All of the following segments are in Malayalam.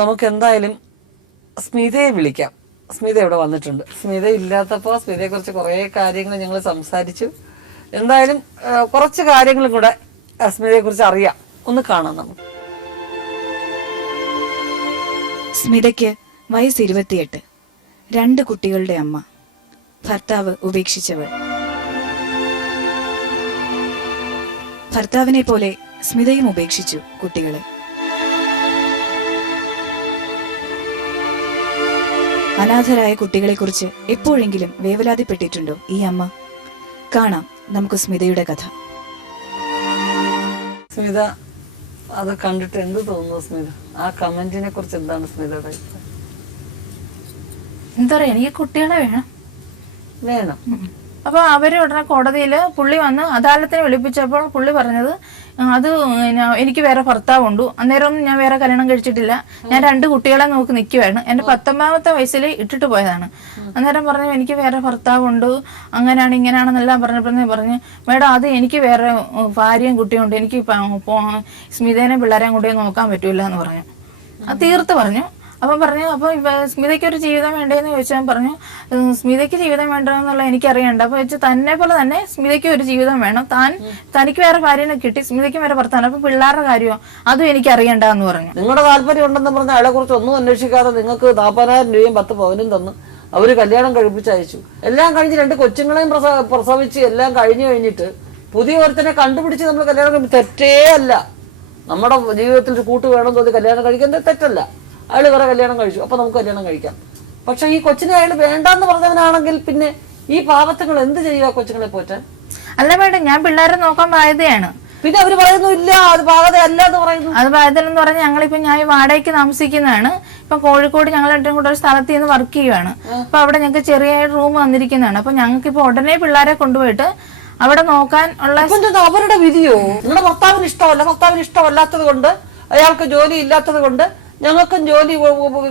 നമുക്ക് എന്തായാലും സ്മിതയെ വിളിക്കാം. സ്മിത ഇവിടെ വന്നിട്ടുണ്ട്. സ്മിത ഇല്ലാത്തപ്പോൾ സ്മിതയെക്കുറിച്ച് കുറേ കാര്യങ്ങൾ ഞങ്ങൾ സംസാരിച്ചു. എന്തായാലും കുറച്ച് കാര്യങ്ങളും കൂടെ സ്മിതയെക്കുറിച്ച് അറിയാം. ഒന്ന് കാണാം നമുക്ക്. സ്മിതയ്ക്ക് വയസ്സ് 28, 2 കുട്ടികളുടെ അമ്മ, ഭർത്താവ് ഉപേക്ഷിച്ചവൾ. ഭർത്താവിനെ പോലെ സ്മിതയും ഉപേക്ഷിച്ചു കുട്ടികളെ. അനാഥരായ കുട്ടികളെക്കുറിച്ച് എപ്പോഴെങ്കിലും വേവലാതിപ്പെട്ടിട്ടുണ്ടോ ഈ അമ്മ? കാണാം നമുക്ക് സ്മിതയുടെ കഥ. സ്മിത അത് കണ്ടിട്ട് എന്ത് തോന്നുന്നു സ്മിത? ആ കമന്റിനെ കുറിച്ച് എന്താണ് സ്മിതയുടെ അഭിപ്രായം? എന്താ പറയാ, എനിക്ക് കുട്ടികളെ വേണം. അപ്പൊ അവര് ഉടനെ കോടതിയില് പുള്ളി വന്ന് അദാലത്തിനെ വിളിപ്പിച്ചപ്പോൾ പുള്ളി പറഞ്ഞത് അത് എനിക്ക് വേറെ ഭർത്താവുണ്ട്, അന്നേരം ഞാൻ വേറെ കല്യാണം കഴിച്ചിട്ടില്ല, ഞാൻ 2 കുട്ടികളെ നോക്കി നിൽക്കുവാണ്, എന്റെ 19ാമത്തെ വയസ്സിൽ ഇട്ടിട്ട് പോയതാണ്. അന്നേരം പറഞ്ഞു എനിക്ക് വേറെ ഭർത്താവുണ്ട്, അങ്ങനെയാണ് ഇങ്ങനെയാണെന്നെല്ലാം പറഞ്ഞ് മേഡം അത് എനിക്ക് വേറെ ഭാര്യയും കുട്ടിയുണ്ട്, എനിക്ക് സ്മിതേനെ പിള്ളേരെയും കൂടെ നോക്കാൻ പറ്റൂല എന്ന് പറഞ്ഞു. അത് തീർത്ത് പറഞ്ഞു. അപ്പം പറഞ്ഞു അപ്പൊ സ്മിതയ്ക്ക് ഒരു ജീവിതം വേണ്ടേന്ന് ചോദിച്ചാൽ പറഞ്ഞു സ്മിതയ്ക്ക് ജീവിതം വേണ്ടെന്നുള്ള എനിക്കറിയണ്ട. അപ്പൊ വെച്ചാൽ തന്നെ പോലെ തന്നെ സ്മിതയ്ക്ക് ഒരു ജീവിതം വേണം, തനിക്ക് വേറെ ഭാര്യനെ കിട്ടി, സ്മിതയ്ക്ക് വേറെ ഭർത്താവ്, അപ്പൊ പിള്ളേരുടെ കാര്യമോ അതും എനിക്ക് അറിയണ്ട എന്ന് പറഞ്ഞു. നിങ്ങളുടെ താല്പര്യം ഉണ്ടെന്ന് പറഞ്ഞ അയാളെ കുറിച്ച് ഒന്നും അന്വേഷിക്കാതെ നിങ്ങൾക്ക് 40,000 രൂപയും 10 പവനും തന്നു അവര് കല്യാണം കഴിപ്പിച്ചയച്ചു. എല്ലാം കഴിഞ്ഞ് 2 കൊച്ചുങ്ങളെയും പ്രസവിച്ച് എല്ലാം കഴിഞ്ഞിട്ട് പുതിയ ഒരുത്തനെ കണ്ടുപിടിച്ച് നമ്മൾ കല്യാണം കഴിപ്പിച്ച് തെറ്റേ അല്ല. നമ്മുടെ ജീവിതത്തിൽ ഒരു കൂട്ട് വേണമെന്ന് തോന്നി കല്യാണം കഴിക്കുന്നത് തെറ്റല്ല. അയാൾ വേറെ കല്യാണം കഴിച്ചു, അപ്പൊ നമുക്ക് കല്യാണം കഴിക്കാം. പക്ഷെ ഈ കൊച്ചിനെ അയാൾ വേണ്ടാന്ന് പറഞ്ഞവനാണെങ്കിൽ പിന്നെ ഈ പാവത്തുകൾ എന്ത് ചെയ്യുക കൊച്ചുങ്ങളെ പോറ്റാൻ? അല്ല മേഡം, ഞാൻ പിള്ളേരെ നോക്കാൻ ബാധ്യതയാണ്. പിന്നെ അവര് പറയുന്നു ഇല്ല അത് ബാധ്യത അല്ല എന്ന് പറയുന്നു. അത് ബാധ്യത എന്ന് പറഞ്ഞാൽ ഞങ്ങളിപ്പോ ഞാൻ വാടകയ്ക്ക് താമസിക്കുന്നതാണ്. ഇപ്പൊ കോഴിക്കോട് ഞങ്ങൾ 2 കൂടെ ഒരു സ്ഥലത്ത് നിന്ന് വർക്ക് ചെയ്യുവാണ്. അപ്പൊ അവിടെ ഞങ്ങൾക്ക് ചെറിയ റൂം വന്നിരിക്കുന്നതാണ്. അപ്പൊ ഞങ്ങൾക്ക് ഇപ്പൊ ഉടനെ പിള്ളേരെ കൊണ്ടുപോയിട്ട് അവിടെ നോക്കാൻ ഉള്ള അവരുടെ വിധിയോ? നിങ്ങളുടെ ഭർത്താവിന് ഇഷ്ടമല്ലാത്തത് കൊണ്ട്, അയാൾക്ക് ജോലി ഇല്ലാത്തത് കൊണ്ട്, ഞങ്ങൾക്കും ജോലി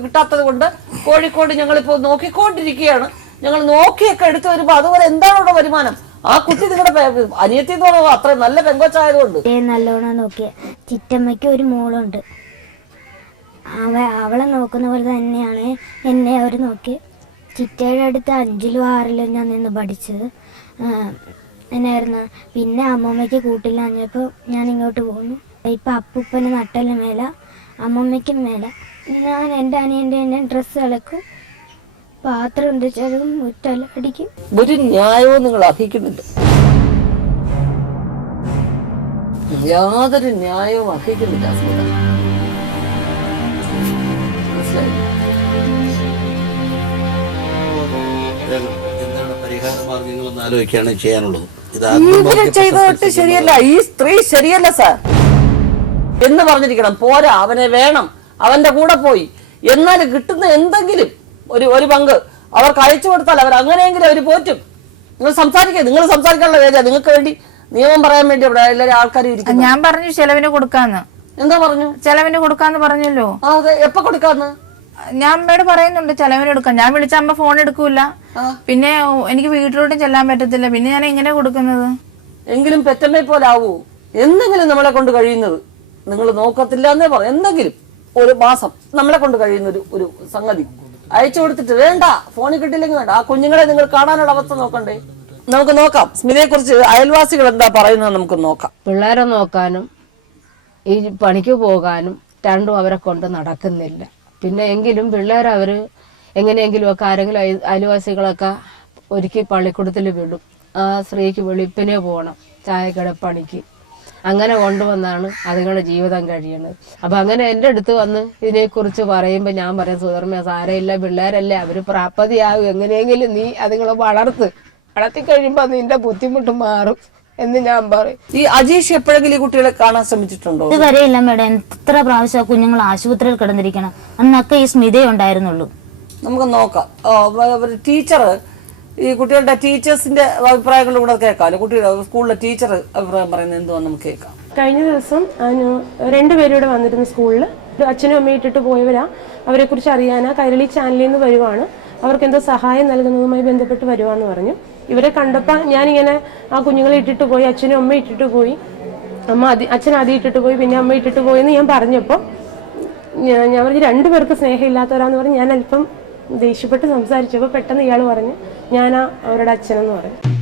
കിട്ടാത്തത് കൊണ്ട് കോഴിക്കോട് ഞങ്ങളിപ്പോ നോക്കിക്കൊണ്ടിരിക്കുകയാണ്. ഞങ്ങൾ നോക്കിയൊക്കെ എടുത്തു വരുമ്പോ അതുപോലെ എന്താണ് അവിടെ വരുമാനം? ആ കുട്ടി നിങ്ങളുടെ അനിയത്തി എന്ന് പറയുന്നത് അത്ര നല്ല പെങ്കൊച്ചായതുകൊണ്ട് നല്ലോണം നോക്കിയ ചിറ്റമ്മയ്ക്ക് ഒരു മോളുണ്ട്. അവളെ നോക്കുന്ന പോലെ തന്നെയാണ് എന്നെ അവർ നോക്കി. ചിറ്റയുടെ അടുത്ത് 5ലും 6ലും ഞാൻ നിന്ന് പഠിച്ചത് എന്നായിരുന്നു. പിന്നെ അമ്മമ്മയ്ക്ക് കൂട്ടില്ലാഞ്ഞപ്പോൾ ഞാൻ ഇങ്ങോട്ട് പോന്നു. ഇപ്പം അപ്പൂപ്പന് നട്ടല് മേല, അമ്മമ്മയ്ക്കും മേല. ഞാൻ എൻ്റെ അനിയൻ്റെ തന്നെ ഡ്രസ്സ് അലക്കും, പാത്രം എന്തിച്ചാലും മുറ്റല അടിക്കും. ഒരു ന്യായവും നിങ്ങൾ അർഹിക്കുന്നില്ല, യാതൊരു ന്യായവും അർഹിക്കുന്നില്ല. എന്താണ് പരിഹാരം മാർഗങ്ങൾ ആലോചിക്കുകയാണ് ചെയ്യാനുള്ളത്? ചെയ്തോട്ട് ശരിയല്ല, ഈ സ്ത്രീ ശരിയല്ല സാർ എന്ന് പറഞ്ഞിരിക്കണം. പോരാ, അവനെ വേണം, അവന്റെ കൂടെ പോയി എന്നാലും കിട്ടുന്ന എന്തെങ്കിലും ഒരു പങ്ക് അവർക്ക് അയച്ചു കൊടുത്താൽ അവർ അങ്ങനെയെങ്കിലും അവർ പോറ്റും. നിങ്ങൾ സംസാരിക്കാനുള്ള വേദന നിങ്ങൾക്ക് വേണ്ടി നിയമം പറയാൻ വേണ്ടി അവിടെ എല്ലാവരും ആൾക്കാർ ഇരിക്കും. ഞാൻ പറഞ്ഞു ചെലവിന് കൊടുക്കാന്ന്. എന്താ പറഞ്ഞു? ചെലവിന് കൊടുക്കാന്ന് പറഞ്ഞല്ലോ. അതെ, എപ്പോ കൊടുക്കാന്ന് ഞാൻ അമ്മയോട് പറയുന്നുണ്ട് ചെലവിന് എടുക്കാം. ഞാൻ വിളിച്ച അമ്മ ഫോൺ എടുക്കൂല, പിന്നെ എനിക്ക് വീട്ടിലോട്ടും ചെല്ലാൻ പറ്റത്തില്ല, പിന്നെ ഞാൻ എങ്ങനെ കൊടുക്കുന്നത്? എങ്കിലും പെറ്റമ്മയെ പോലെ ആവൂ. എന്തെങ്കിലും നമ്മളെ കൊണ്ട് കഴിയുന്നത് നിങ്ങൾ നോക്കത്തില്ല എന്നേ പറ. എന്തെങ്കിലും ഒരു മാസം നമ്മളെ കൊണ്ട് കഴിയുന്ന ഒരു സംഗതി അയച്ചു കൊടുത്തിട്ട് വേണ്ട, ഫോണിൽ കിട്ടില്ലെങ്കിൽ വേണ്ട. ആ കുഞ്ഞുങ്ങളെ നിങ്ങൾ കാണാനുള്ള അവസ്ഥ നോക്കണ്ടേ? നമുക്ക് നോക്കാം സ്മിതയെ കുറിച്ച് അയൽവാസികൾ എന്താ പറയുന്നത് നമുക്ക് നോക്കാം. പിള്ളേരെ നോക്കാനും ഈ പണിക്ക് പോകാനും 2ഉം അവരെ കൊണ്ട് നടക്കുന്നില്ല. പിന്നെ എങ്കിലും പിള്ളേർ അവർ എങ്ങനെയെങ്കിലും ഒക്കെ ആരെങ്കിലും അയൽവാസികളൊക്കെ ഒരുക്കി പള്ളിക്കൂടത്തിൽ വിടും. ആ സ്ത്രീക്ക് വെളുപ്പിനെ പോകണം ചായക്കടപ്പണിക്ക്. അങ്ങനെ കൊണ്ടുവന്നാണ് അതുങ്ങളുടെ ജീവിതം കഴിയുന്നത്. അപ്പം അങ്ങനെ എൻ്റെ അടുത്ത് വന്ന് ഇതിനെക്കുറിച്ച് പറയുമ്പോൾ ഞാൻ പറയാം, സുധർമ്മ സാരമില്ല, പിള്ളേരല്ലേ, അവർ പ്രാപ്തിയാകും, എങ്ങനെയെങ്കിലും നീ അതുങ്ങളെ വളർത്തി കഴിയുമ്പോൾ നിന്റെ ബുദ്ധിമുട്ട് മാറും എന്ന് ഞാൻ പറയും. ഈ അജീഷ് എപ്പോഴെങ്കിലും ഈ കുട്ടികളെ കാണാൻ ശ്രമിച്ചിട്ടുണ്ടോ? ഇതുവരെയില്ല മേഡം. എത്ര പ്രാവശ്യം കുഞ്ഞുങ്ങൾ ആശുപത്രിയിൽ കിടന്നിരിക്കണം. അന്നൊക്കെ ഈ സ്മിതയെ ഉണ്ടായിരുന്നുള്ളൂ. നമുക്ക് നോക്കാം. ടീച്ചർ, ഈ കുട്ടികളുടെ ടീച്ചേഴ്സിന്റെ അഭിപ്രായങ്ങളും കൂടെ കേൾക്കാം. കുട്ടികളുടെ സ്കൂളിലെ ടീച്ചർ അഭിപ്രായം പറയുന്നത് എന്തുവാന്ന് നമുക്ക് കേൾക്കാം. കഴിഞ്ഞ ദിവസം 2 പേരും ഇവിടെ വന്നിരുന്നു സ്കൂളിൽ. അച്ഛനും അമ്മയും ഇട്ടിട്ട് പോയവരാ. അവരെ കുറിച്ച് അറിയാനാ കൈരളി ചാനലിൽ നിന്ന് വരുവാണ്, അവർക്ക് എന്തോ സഹായം നൽകുന്നതുമായി ബന്ധപ്പെട്ട് വരുവാന്ന് പറഞ്ഞു. ഇവരെ കണ്ടപ്പോൾ ഞാനിങ്ങനെ ആ കുഞ്ഞുങ്ങളെ ഇട്ടിട്ട് പോയി, അച്ഛനും അമ്മയും ഇട്ടിട്ട് പോയി, അച്ഛൻ ആദ്യം ഇട്ടിട്ട് പോയി, പിന്നെ അമ്മ ഇട്ടിട്ട് പോയെന്ന് ഞാൻ പറഞ്ഞപ്പോൾ ഞാൻ പറഞ്ഞു രണ്ടുപേർക്ക് സ്നേഹമില്ലാത്തവരാന്ന് പറഞ്ഞ് ഞാൻ അല്പം ദേഷ്യപ്പെട്ട് സംസാരിച്ചപ്പോൾ പെട്ടെന്ന് ഇയാൾ പറഞ്ഞു ഞാനാ അവരുടെ അച്ഛനെന്ന് പറഞ്ഞു.